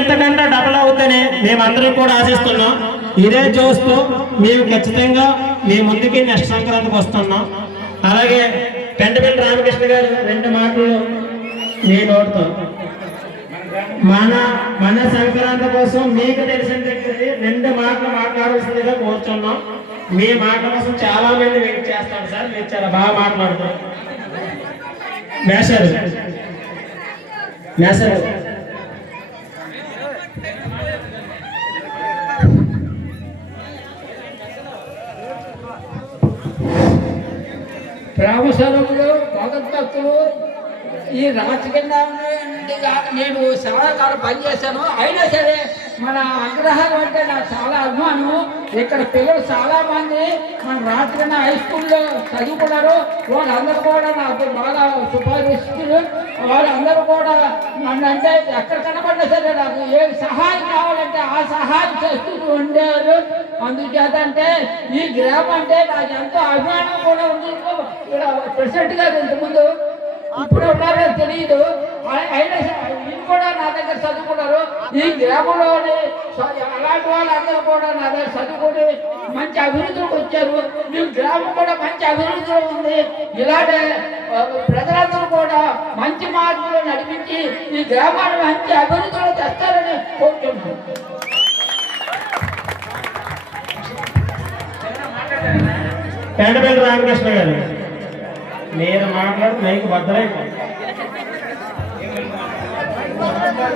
ఇంతకంటే డబల్ అవుతుందని మేమందరం కూడా ఆశిస్తున్నాం. ఇదే చూస్తూ మేము ఖచ్చితంగా మీ ముందుకి నెక్స్ట్ సంక్రాంతికి వస్తున్నాం. అలాగే పెంటపల్లి రామకృష్ణ గారు 2 మాటలు మీ నోటితో మన సంక్రాంతి కోసం మీకు తెలిసిన దగ్గర 2 మాటలు మాట్లాడాల్సిందిగా కోరుచున్నాం. మీ మాట కోసం చాలా మంది వెయిట్ చేస్తారు సార్. మీరు చాలా బాగా మాట్లాడతారు. మేషారు ప్రేమస్వరములు భగవద్భక్తులు ఈ రాజకీయ నేను చాలా కాలం పనిచేశాను. అయినా సరే మన అగ్రహారం అంటే నాకు చాలా అభిమానం. ఇక్కడ పిల్లలు చాలా మంది మన రాజకీయ హై స్కూల్లో చదువుకున్నారు. వాళ్ళందరూ కూడా నాకు బాగా సుపరిస్థితులు. వాళ్ళందరూ కూడా నన్ను అంటే ఎక్కడ కనబడినా సరే నాకు ఏ సహాయం కావాలంటే ఆ సహాయం చేస్తూ ఉండేవారు. అందుచేత అంటే ఈ గ్రామం అంటే నాకు ఎంతో అభిమానం కూడా ఉంది. ఇక్కడ ప్రెసిడెంట్ గారు ఇంతకుముందు ఇప్పుడు ఉన్నారో తెలియదు. అయినా వీళ్ళు కూడా నా దగ్గర చదువుకున్నారు. ఈ గ్రామంలోని అలాంటి వాళ్ళందరూ కూడా నా దగ్గర చదువుకొని మంచి అభివృద్ధిలోకి వచ్చారు. ఈ గ్రామం కూడా మంచి అభివృద్ధిలో ఉంది. ఇలాంటి ప్రజలందరూ కూడా మంచి మార్పులు నడిపించి ఈ గ్రామాన్ని మంచి అభివృద్ధిలో తెస్తారని కోరుతున్నాను. పెంటపల్లి రామకృష్ణ గారు మీరు మాట్లాడుతూ మైకు బద్దలైపోయింది.